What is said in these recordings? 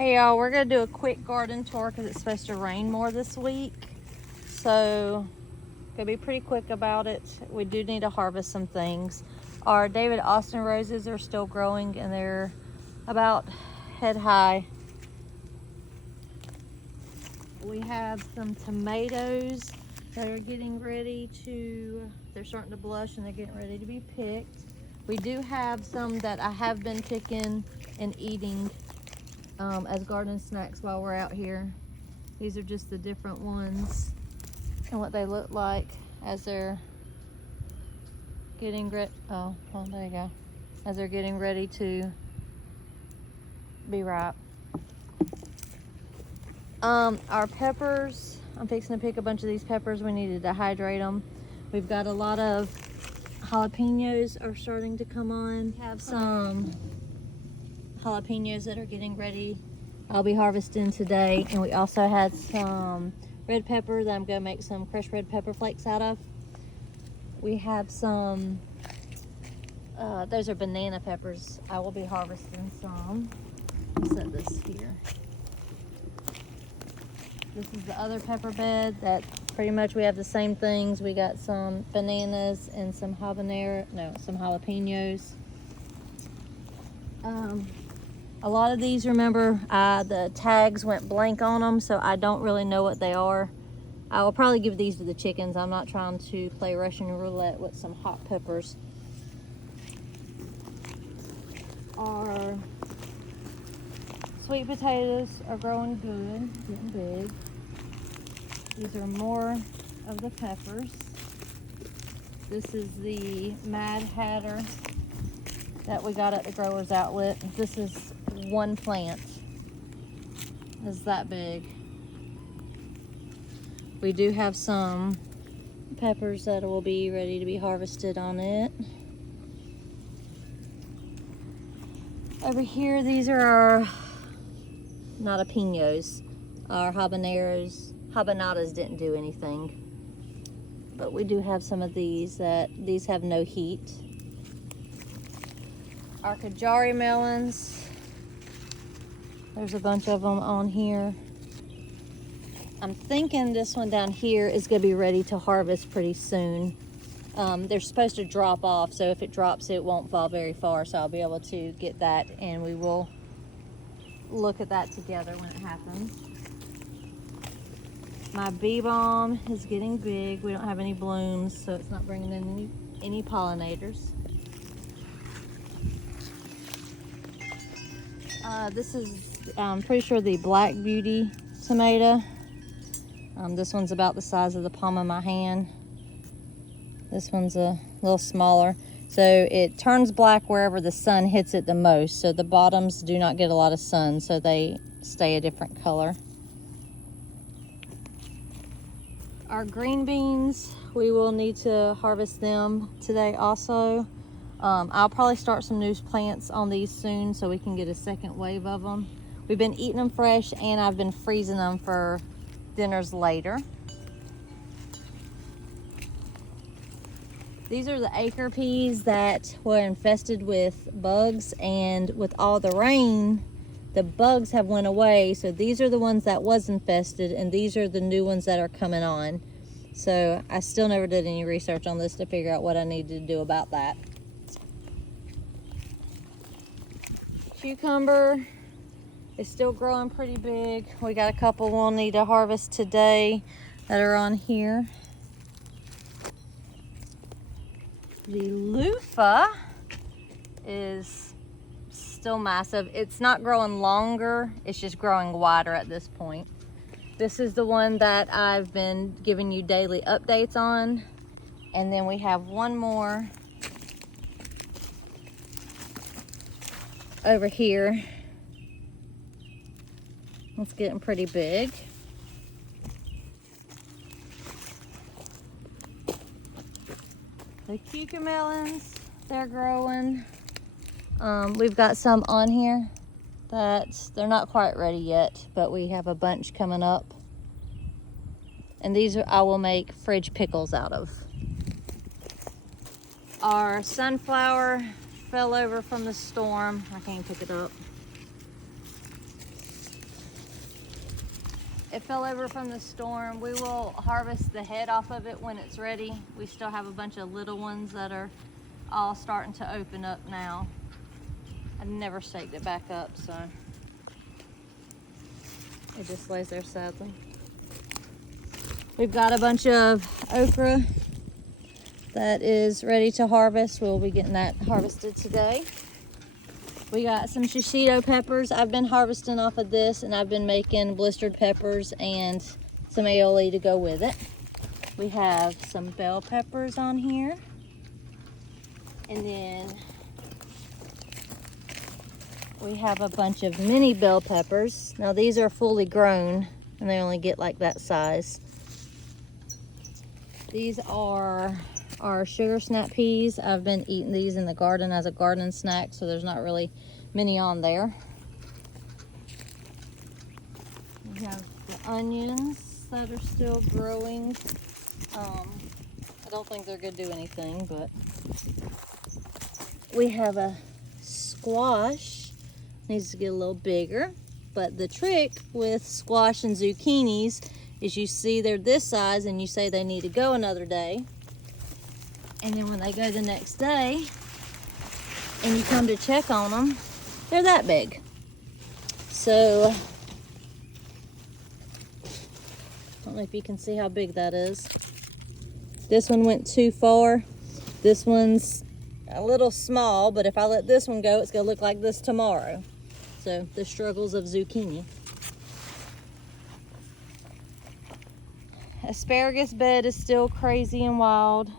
Hey y'all, we're gonna do a quick garden tour because it's supposed to rain more this week. So, gonna be pretty quick about it. We do need to harvest some things. Our David Austin roses are still growing and they're about head high. We have some tomatoes that are getting ready to, they're starting to blush and they're getting ready to be picked. We do have some that I have been picking and eating as garden snacks while we're out here. These are just the different ones and what they look like as they're getting ready. Oh, well, there you go. As they're getting ready to be ripe. Our peppers, I'm fixing to pick a bunch of these peppers. We needed to hydrate them. We've got a lot of jalapenos are starting to come on. We have some jalapenos that are getting ready. I'll be harvesting today. And we also had some red pepper that I'm gonna make some crushed red pepper flakes out of. We have some, those are banana peppers. I will be harvesting some. I'll set this here. This is the other pepper bed that pretty much we have the same things. We got some bananas and some some jalapenos. A lot of these, remember, the tags went blank on them, so I don't really know what they are. I will probably give these to the chickens. I'm not trying to play Russian roulette with some hot peppers. Our sweet potatoes are growing good, getting big. These are more of the peppers. This is the Mad Hatter that we got at the Growers Outlet. This is one plant. It's that big. We do have some peppers that will be ready to be harvested on it. Over here, these are our jalapenos. Our habaneros. Habanadas didn't do anything. But we do have some of these these have no heat. Our Kajari melons. There's a bunch of them on here. I'm thinking this one down here is gonna be ready to harvest pretty soon. They're supposed to drop off, so if it drops, it won't fall very far, so I'll be able to get that, and we will look at that together when it happens. My bee balm is getting big. We don't have any blooms, so it's not bringing in any pollinators. This is, I'm pretty sure, the Black Beauty tomato. This one's about the size of the palm of my hand. This one's a little smaller. So it turns black wherever the sun hits it the most. So the bottoms do not get a lot of sun, so they stay a different color. Our green beans, we will need to harvest them today also. I'll probably start some new plants on these soon so we can get a second wave of them. We've been eating them fresh and I've been freezing them for dinners later. These are the acre peas that were infested with bugs, and with all the rain, the bugs have went away. So these are the ones that was infested, and these are the new ones that are coming on. So I still never did any research on this to figure out what I need to do about that. Cucumber is still growing pretty big. We got a couple we'll need to harvest today that are on here. The loofah is still massive. It's not growing longer, it's just growing wider at this point. This is the one that I've been giving you daily updates on. And then we have one more over here. It's getting pretty big. The cucamelons, they're growing. We've got some on here that they're not quite ready yet, but we have a bunch coming up. And these are, I will make fridge pickles out of. Our sunflower fell over from the storm. I can't pick it up. It fell over from the storm. We will harvest the head off of it when it's ready. We still have a bunch of little ones that are all starting to open up now. I never staked it back up, so it just lays there sadly. We've got a bunch of okra that is ready to harvest. We'll be getting that harvested today. We got some shishito peppers. I've been harvesting off of this, and I've been making blistered peppers and some aioli to go with it. We have some bell peppers on here. And then we have a bunch of mini bell peppers. Now these are fully grown, and they only get like that size. These are our sugar snap peas. I've been eating these in the garden as a garden snack, so there's not really many on there. We have the onions that are still growing. I don't think they're gonna do anything, but we have a squash. Needs to get a little bigger, but the trick with squash and zucchinis is you see they're this size and you say they need to go another day. And then when they go the next day and you come to check on them, they're that big. So, I don't know if you can see how big that is. This one went too far. This one's a little small, but if I let this one go, it's gonna look like this tomorrow. So, the struggles of zucchini. Asparagus bed is still crazy and wild.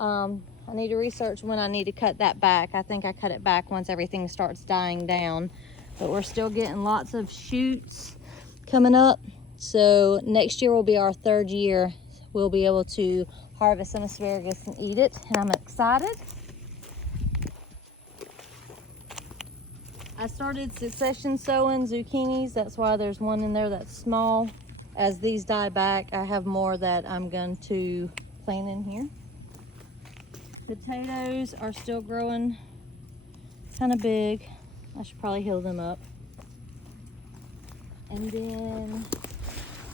I need to research when I need to cut that back. I think I cut it back once everything starts dying down, but we're still getting lots of shoots coming up. So next year will be our 3rd year. We'll be able to harvest some asparagus and eat it, and I'm excited. I started succession sowing zucchinis. That's why there's one in there that's small. As these die back, I have more that I'm going to plant in here. Potatoes are still growing kind of big. I should probably heal them up. And then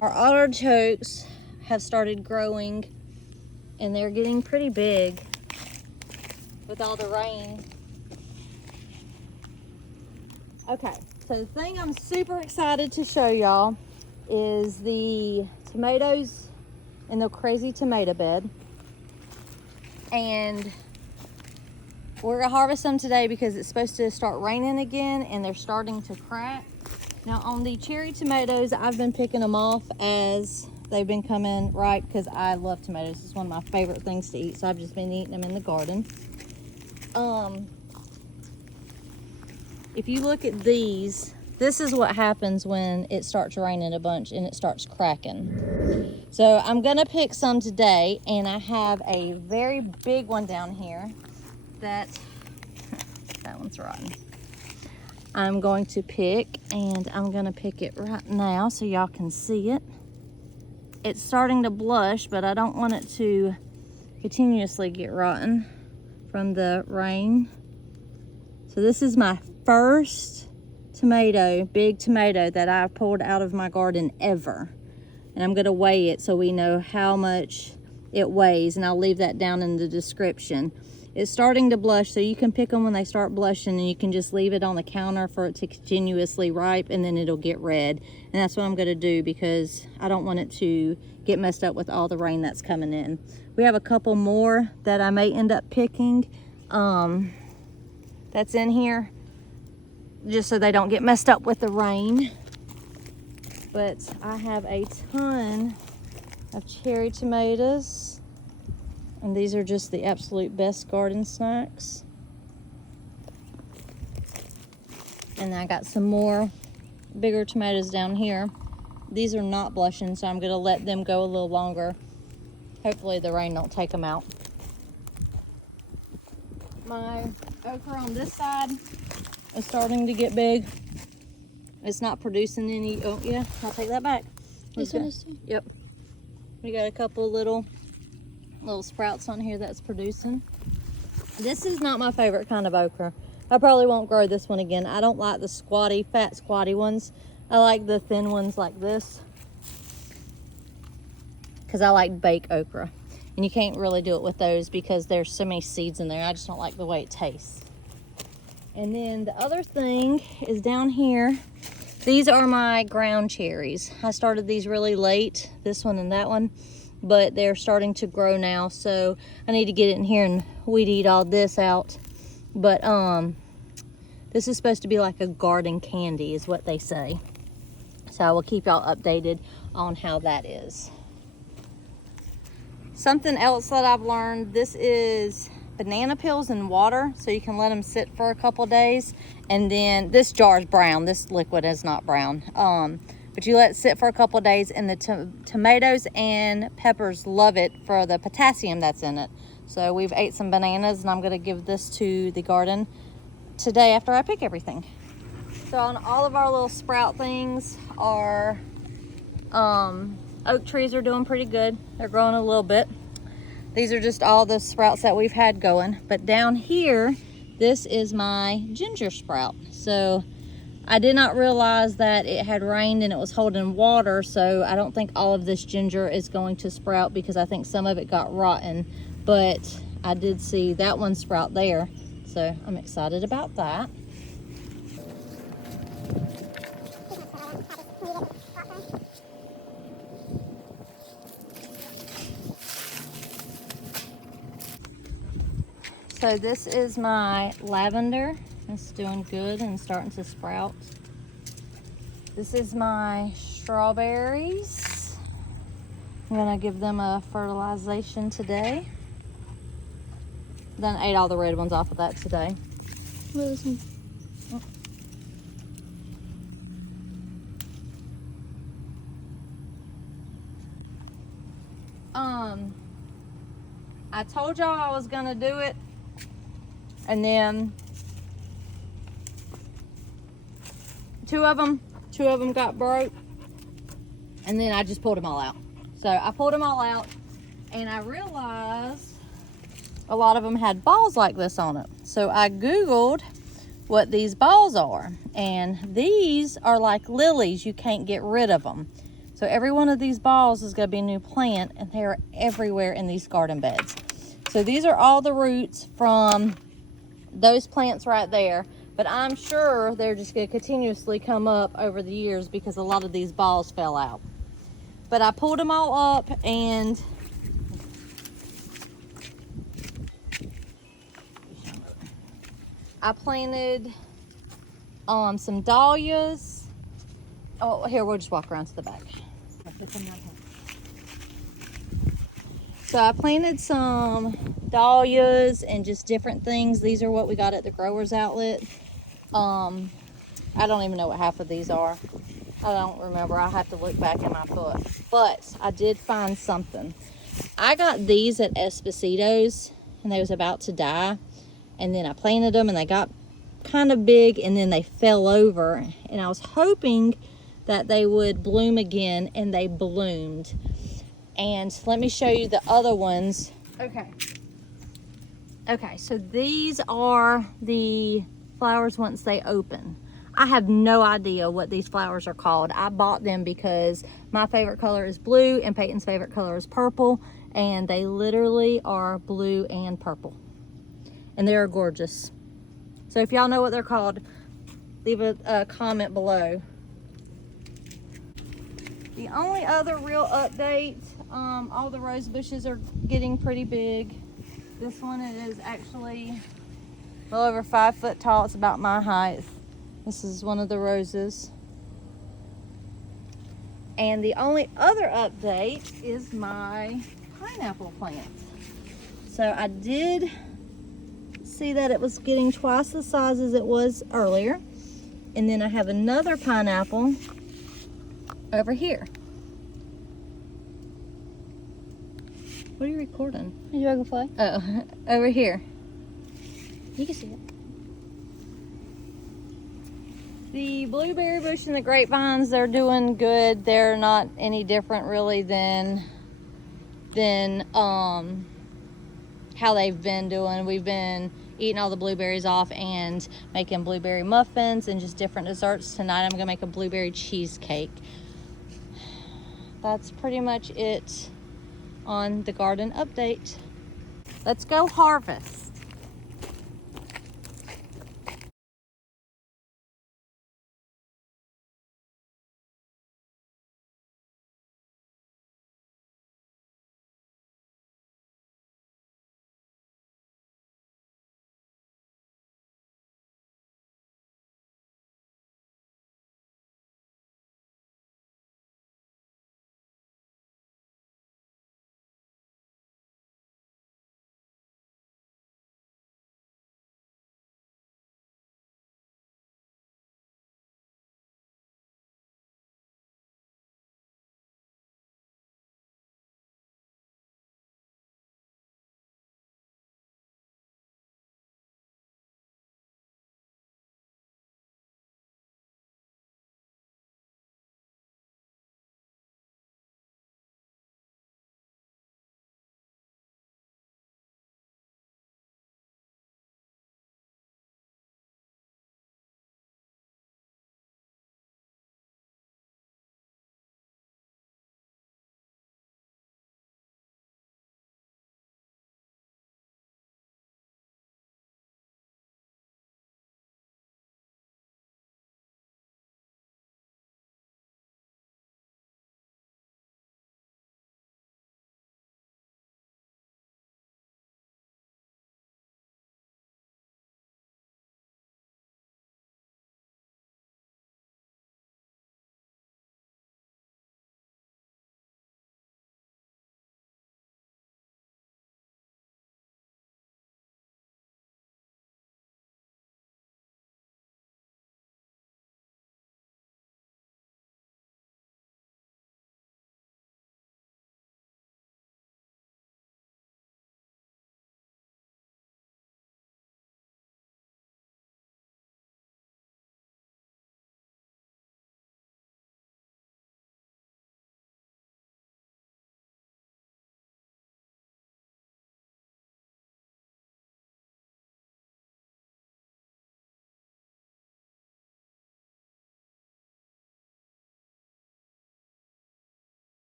our artichokes have started growing, and they're getting pretty big with all the rain. Okay, so the thing I'm super excited to show y'all is the tomatoes in the crazy tomato bed. And we're gonna harvest them today because it's supposed to start raining again and they're starting to crack. Now on the cherry tomatoes, I've been picking them off as they've been coming ripe because I love tomatoes. It's one of my favorite things to eat, so I've just been eating them in the garden. If you look at these, this is what happens when it starts raining a bunch and it starts cracking. So I'm gonna pick some today, and I have a very big one down here that one's rotten. I'm going to pick, and I'm gonna pick it right now so y'all can see it. It's starting to blush, but I don't want it to continuously get rotten from the rain. So this is my first tomato, big tomato that I've pulled out of my garden ever. And I'm gonna weigh it so we know how much it weighs, and I'll leave that down in the description. It's starting to blush, so you can pick them when they start blushing, and you can just leave it on the counter for it to continuously ripe, and then it'll get red. And that's what I'm gonna do because I don't want it to get messed up with all the rain that's coming in. We have a couple more that I may end up picking that's in here, just so they don't get messed up with the rain. But I have a ton of cherry tomatoes, and these are just the absolute best garden snacks. And I got some more bigger tomatoes down here. These are not blushing, so I'm gonna let them go a little longer. Hopefully the rain don't take them out. My okra on this side is starting to get big. It's not producing any. Oh yeah, I'll take that back. This one is too? Yep. We got a couple little sprouts on here that's producing. This is not my favorite kind of okra. I probably won't grow this one again. I don't like the squatty, fat squatty ones. I like the thin ones like this. because I like baked okra. And you can't really do it with those because there's so many seeds in there. I just don't like the way it tastes. And then the other thing is down here. These are my ground cherries. I started these really late, this one and that one, but they're starting to grow now. So I need to get in here and weed eat all this out. But this is supposed to be like a garden candy is what they say. So I will keep y'all updated on how that is. Something else that I've learned, this is banana peels in water, so you can let them sit for a couple days. And then this jar is brown, this liquid is not brown. But you let it sit for a couple days, and the tomatoes and peppers love it for the potassium that's in it. So we've ate some bananas, and I'm gonna give this to the garden today after I pick everything. So on all of our little sprout things, our oak trees are doing pretty good. They're growing a little bit. These are just all the sprouts that we've had going. But down here, this is my ginger sprout. So I did not realize that it had rained and it was holding water. So I don't think all of this ginger is going to sprout because I think some of it got rotten. But I did see that one sprout there. So I'm excited about that. So this is my lavender. It's doing good and starting to sprout. This is my strawberries. I'm gonna give them a fertilization today. Then ate all the red ones off of that today. I told y'all I was gonna do it, and then two of them got broke, and then I just pulled them all out. So I pulled them all out, and I realized a lot of them had balls like this on it. So I Googled what these balls are, and these are like lilies. You can't get rid of them. So every one of these balls is going to be a new plant, and they're everywhere in these garden beds. So these are all the roots from those plants right there, but I'm sure they're just going to continuously come up over the years because a lot of these balls fell out. But I pulled them all up, and I planted some dahlias. Oh, here, we'll just walk around to the back. So I planted some dahlias and just different things. These are what we got at the Growers Outlet. I don't even know what half of these are. I don't remember. I'll have to look back in my book. But I did find something. I got these at Esposito's, and they was about to die. And then I planted them, and they got kind of big, and then they fell over. And I was hoping that they would bloom again, and they bloomed. And let me show you the other ones. Okay, so these are the flowers once they open. I have no idea what these flowers are called. I bought them because my favorite color is blue and Peyton's favorite color is purple, and they literally are blue and purple, and they're gorgeous. So if y'all know what they're called, leave a comment below. The only other real update, all the rose bushes are getting pretty big. This one is actually well over 5 foot tall. It's about my height. This is one of the roses. And the only other update is my pineapple plant. So I did see that it was getting twice the size as it was earlier. And then I have another pineapple over here. What are you recording? A dragonfly. Oh, over here. You can see it. The blueberry bush and the grapevines, they're doing good. They're not any different really than how they've been doing. We've been eating all the blueberries off and making blueberry muffins and just different desserts. Tonight I'm gonna make a blueberry cheesecake. That's pretty much it on the garden update. Let's go harvest.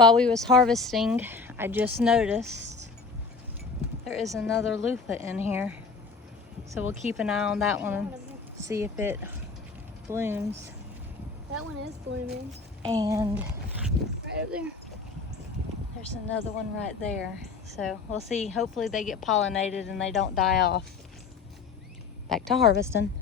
While we was harvesting, I just noticed there is another loofah in here. So we'll keep an eye on that one and see if it blooms. That one is blooming. And Right over there. there's another one right there. So we'll see. Hopefully they get pollinated and they don't die off. Back to harvesting.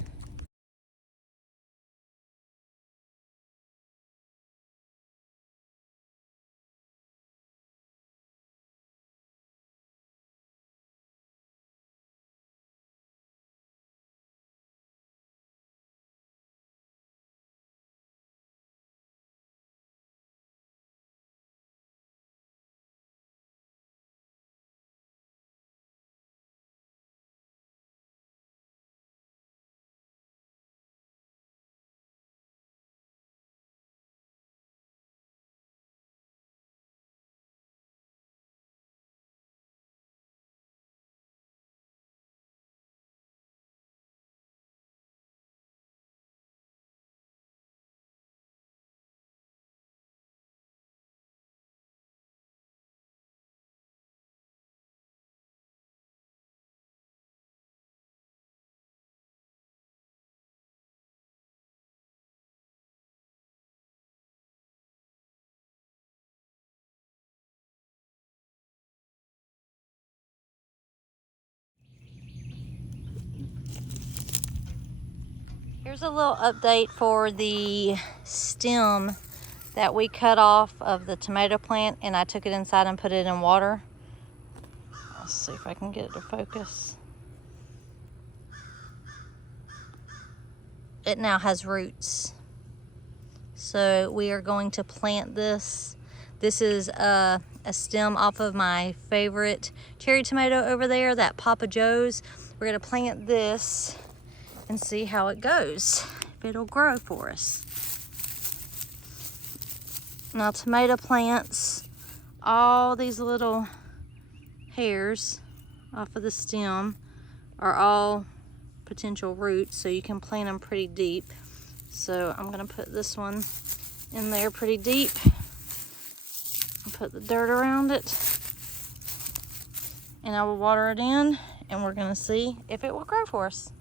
Here's a little update for the stem that we cut off of the tomato plant, and I took it inside and put it in water. Let's see if I can get it to focus. It now has roots. So we are going to plant this. This is a stem off of my favorite cherry tomato over there, that Papa Joe's. We're gonna plant this and see how it goes, if it'll grow for us. Now tomato plants, all these little hairs off of the stem are all potential roots, so you can plant them pretty deep. So I'm gonna put this one in there pretty deep and put the dirt around it, and I will water it in, and we're gonna see if it will grow for us.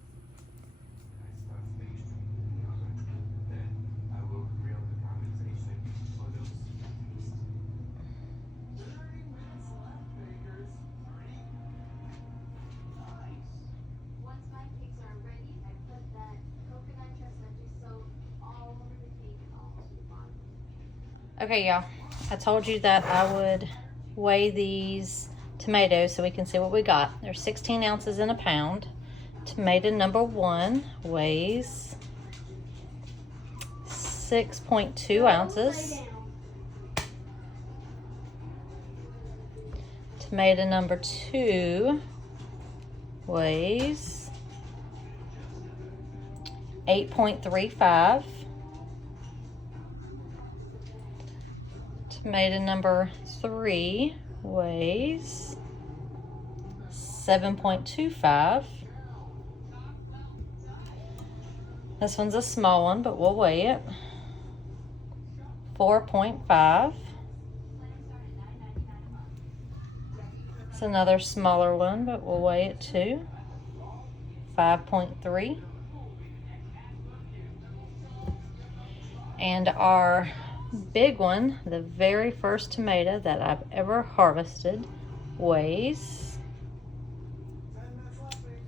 Okay, y'all, I told you that I would weigh these tomatoes so we can see what we got. There's 16 ounces in a pound. Tomato number 1 weighs 6.2 ounces. Tomato number 2 weighs 8.35. Tomato number 3 weighs 7.25. This one's a small one, but we'll weigh it. 4.5. It's another smaller one, but we'll weigh it too. 5.3. And our big one, the very first tomato that I've ever harvested, weighs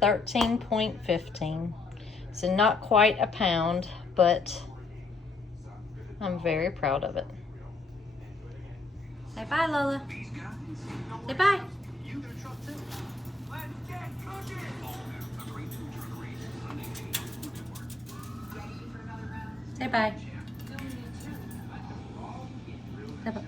13.15. So not quite a pound, but I'm very proud of it. Say bye, Lola. Say bye. Say bye. Say bye.